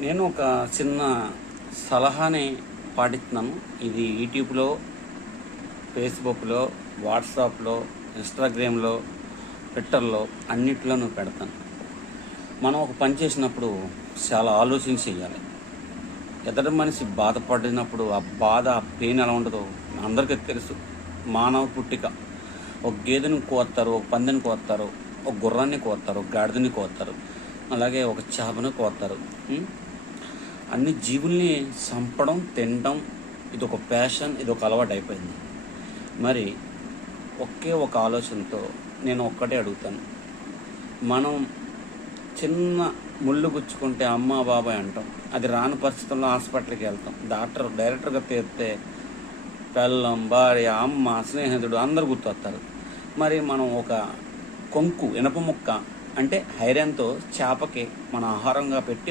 నేను ఒక చిన్న సలహాని పాటిస్తున్నాను. ఇది యూట్యూబ్‌లో, ఫేస్‌బుక్‌లో, వాట్సాప్‌లో, ఇన్‌స్టాగ్రామ్‌లో, ట్విట్టర్‌లో అన్నిట్లోనూ పెడతాను. మనం ఒక పని చేసినప్పుడు చాలా ఆలోచించి చేయాలి. ఎదుటి మనిషి బాధపడినప్పుడు ఆ బాధ, ఆ పెయిన్ ఎలా ఉంటదో అందరికీ తెలుసు. మానవ పుట్టిక. ఒక గేదెని కోత్తారు, ఒక పందిని కోత్తారు, ఒక గుర్రాన్ని కోత్తారు, ఒక గాడిదని కోత్తారు, అలాగే ఒక చేపను కోత్తారు. అన్ని జీవుల్ని చంపడం, తినడం ఇదొక ప్యాషన్, ఇదొక అలవాటు అయిపోయింది. మరి ఒకే ఒక ఆలోచనతో నేను ఒక్కటే అడుగుతాను. మనం చిన్న ముళ్ళు గుచ్చుకుంటే అమ్మ బాబాయ్ అంటాం. అది రాని పరిస్థితుల్లో హాస్పిటల్కి వెళ్తాం. డైరెక్టర్గా తీరితే పెళ్ళం, భార్య, అమ్మ, స్నేహితుడు అందరు గుర్తొస్తారు. మరి మనం ఒక కొంకు ఇనప ముక్క అంటే ఐరన్తో చేపకి మన ఆహారంగా పెట్టి